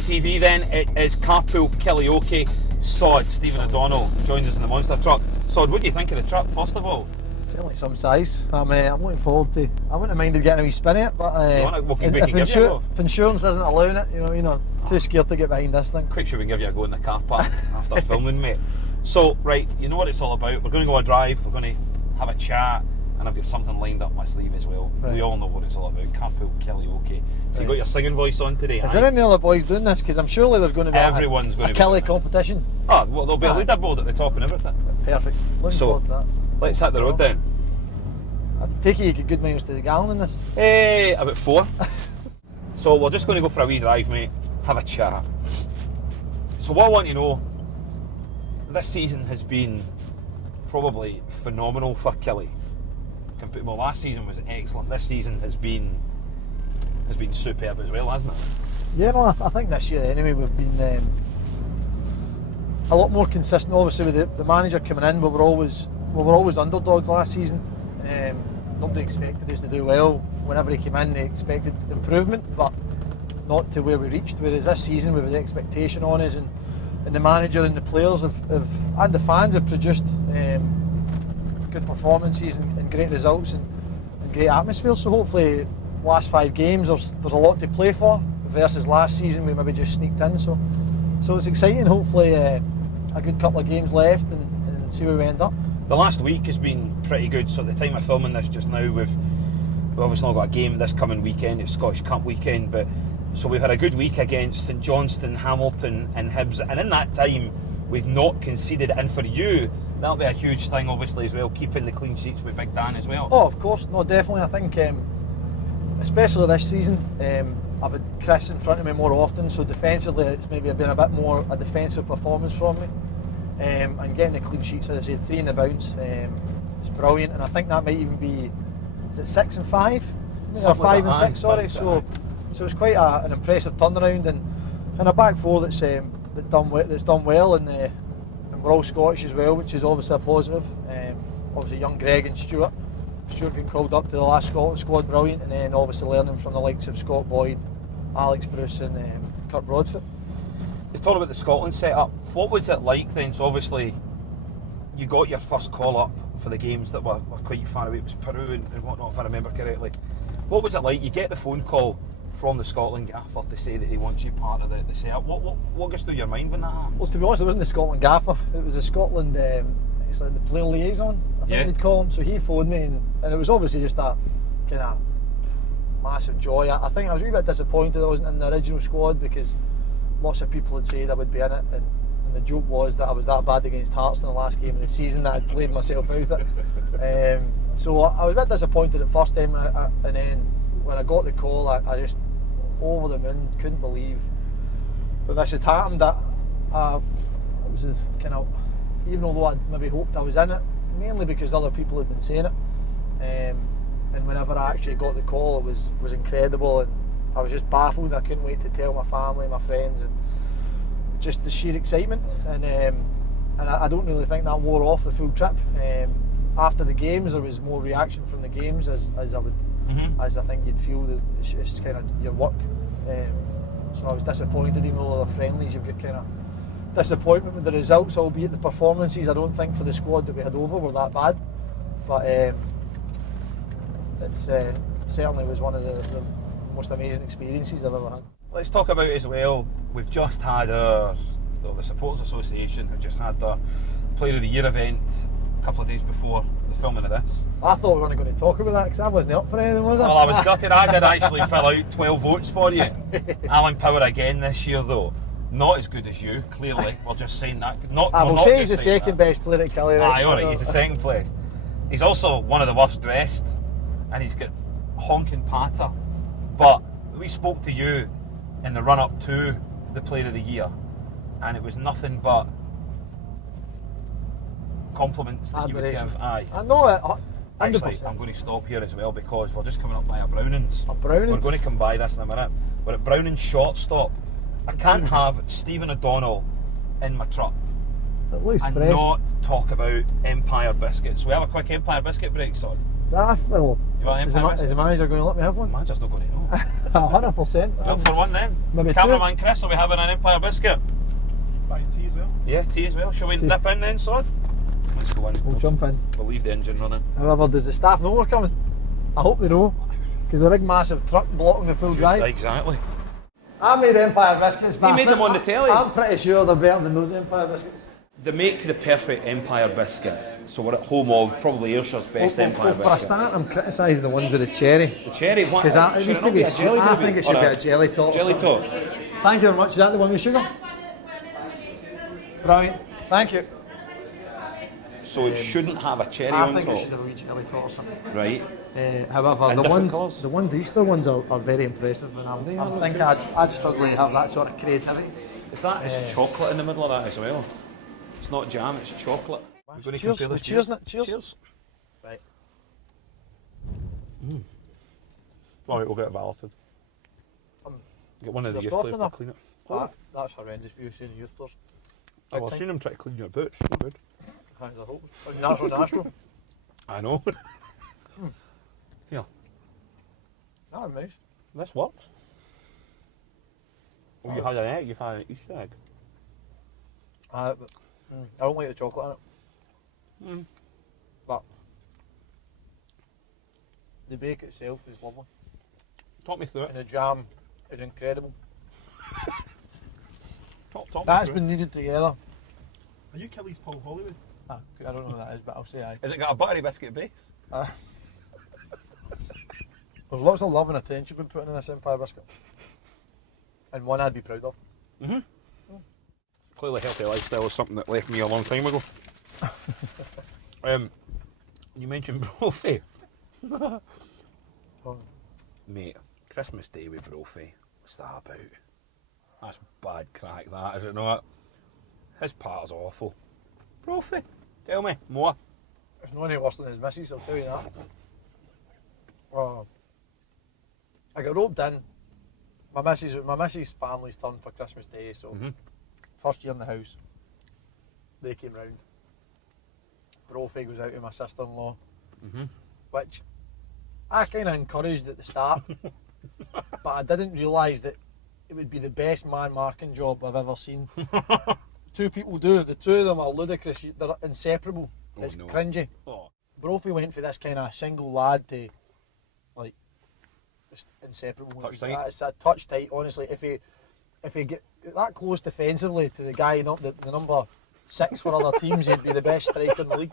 Killie TV then, it is Carpool, Killie-oke, Sod. Stephen O'Donnell joins us in the monster truck. Sod, what do you think of the truck, first of all? Certainly some size. I'm looking forward to. I wouldn't have minded getting a wee spin at it, but if insurance isn't allowing it, too scared to get behind this thing. Quite sure we can give you a go in the car park after filming, mate. So, right, you know what it's all about. We're going to go a drive, we're going to have a chat, and I've got something lined up my sleeve as well. Right. We all know what it's all about. Carpool, Killie-oke. So you got your singing voice on today. Is there any other boys doing this? Because I'm surely there's going to be Everyone's going to be Killie competition. Oh, well, there'll be a leaderboard at the top and everything. Perfect. Looking forward to that. Let's hit the road then. I take it you get good miles to the gallon in this? About 4. So we're just going to go for a wee drive, mate. Have a chat. So what I want you to know, this season has been probably phenomenal for Killie. Well, last season was excellent. This season has been superb as well, hasn't it? Yeah, no, I think this year anyway we've been a lot more consistent. Obviously with the manager coming in, we were always underdogs last season. Nobody expected us to do well. Whenever he came in, they expected improvement, but not to where we reached. Whereas this season, with the expectation on us, and the manager and the players and the fans have produced good performances and great results and great atmosphere. So hopefully, last 5 games there's a lot to play for. Versus last season, we maybe just sneaked in. So it's exciting. Hopefully, a good couple of games left and see where we end up. The last week has been pretty good. So at the time of filming this just now, we've obviously not got a game this coming weekend. It's Scottish Cup weekend, but so we've had a good week against St Johnstone, Hamilton and Hibs, and in that time we've not conceded. And for you, that'll be a huge thing obviously as well, keeping the clean sheets with Big Dan as well. Oh, of course. No, definitely. I think especially this season, I've had Chris in front of me more often, so defensively it's maybe been a bit more a defensive performance from me. And getting the clean sheets, as I said, 3 in the bounce, is brilliant. And I think that might even be, is it 6 and 5? Or 5 and 6, sorry. So it's quite an impressive turnaround, and a back 4 that's done well, and we're all Scottish as well, which is obviously a positive. Obviously young Greg and Stuart getting called up to the last Scotland squad, brilliant, and then obviously learning from the likes of Scott Boyd, Alex Bruce and Kurt Broadfoot. Let's talk about the Scotland setup. What was it like then? So obviously you got your first call up for the games that were quite far away. It was Peru and whatnot, if I remember correctly. What was it like? You get the phone call from the Scotland gaffer to say that he wants you part of the setup. What goes through your mind when that happens? Well, to be honest, it wasn't the Scotland gaffer. It was the Scotland, it's like the player liaison, I think they'd call him. So he phoned me, and it was obviously just a kind of massive joy. I think I was a wee bit disappointed I wasn't in the original squad, because lots of people had said I would be in it, and the joke was that I was that bad against Hearts in the last game of the season that I'd played myself out it. So I was a bit disappointed at first time, and then when I got the call, I just over the moon, couldn't believe that this had happened. That it was kind of, even although I maybe hoped I was in it, mainly because other people had been saying it, and whenever I actually got the call, it was incredible, and I was just baffled. I couldn't wait to tell my family, my friends, and just the sheer excitement. And I don't really think that wore off the full trip. After the games, there was more reaction from the games, as I think you'd feel that it's just kind of your work. So I was disappointed, even though they're friendlies, you've got kind of disappointment with the results, albeit the performances I don't think for the squad that we had over were that bad. But it's certainly was one of the most amazing experiences I've ever had. Let's talk about as well, we've just had the Supporters Association have just had their Player of the Year event a couple of days before the filming of this. I thought we weren't going to talk about that because I wasn't up for anything, was I? Well, I was gutted. I did actually fill out 12 votes for you. Alan Power again this year though. Not as good as you, clearly. We're just saying that. I will say he's the second best player at Killie. Aye, alright, he's the second place. He's also one of the worst dressed, and he's got honking patter. But we spoke to you in the run-up to the Player of the Year, and it was nothing but compliments that you would give. Aye. I know it. Actually, I'm going to stop here as well, because we're just coming up by a Brownings. A Brownings? We're going to come by this in a minute. We're at Brownings shortstop. I can't have Stephen O'Donnell in my truck At least and fresh. not talk about Empire biscuits. So we have a quick Empire biscuit break, son. Well, You want is Empire the manager going to let me have one? Manager's not going to know. 100%. Well, for one then. Maybe Cameraman Chris will be having an Empire biscuit. Buying tea as well. Yeah, tea as well. Shall we nip in then, Sod? Let's go in. We'll jump in. We'll leave the engine running. However, does the staff know we're coming? I hope they know, because a big massive truck blocking the full drive. Exactly. I made Empire biscuits, but You made them on the telly? I'm pretty sure they're better than those Empire biscuits. They make the perfect Empire biscuit. So we're at home of probably Ayrshire's best Empire For a biscuit. start, I'm criticising the ones with the cherry. The cherry one. Because it needs to be a jelly. I think it should be a jelly top. Jelly top. Thank you very much. Is that the one with sugar? Brilliant. Thank you. So it shouldn't have a cherry I on think top. it should have a wee jelly top or something. Right. However, And different colours? the Easter ones are very impressive, and I think I'd struggle to have that sort of creativity. Is that is chocolate in the middle of that as well? It's not jam, it's chocolate. We're going to Cheers. compare this. Cheers, Nick. Cheers. Right. Alright, we'll get it valeted. Get one of the There's youth not players to enough. clean it. That's horrendous for you seeing youth players. Oh, I've seen him try to clean your boots. Not good. Thanks, I hope. Natural. I know. Yeah, That's nice. this works. Oh, you had an egg, you've had an Easter egg. I don't like the chocolate in it. But the bake itself is lovely. Talk me through And it. the jam is incredible. Talk me That's through been needed together. Are you Killie's Paul Hollywood? I don't know what that is, but I'll say aye. it. Has it got a buttery biscuit base? There's lots of love and attention been put in this Empire biscuit. And one I'd be proud of. Clearly healthy lifestyle is something that left me a long time ago. You mentioned Brophy. Mate, Christmas Day with Brophy. What's that about? That's bad crack, that, is it not? His part's awful. Brophy, tell me more. It's not any worse than his missus, I'll tell you that. I got roped in. My missus' family's turn for Christmas Day, so first year in the house, they came round. Brophy goes out to my sister-in-law, which I kind of encouraged at the start, but I didn't realise that it would be the best man marking job I've ever seen. Two people do. The two of them are ludicrous. They're inseparable. It's cringy. Oh. Brophy went for this kind of single lad to, like, just inseparable. Touch tight. It's a touch tight, honestly. If he get that close defensively to the guy, not the number 6 for other teams, he'd be the best striker in the league.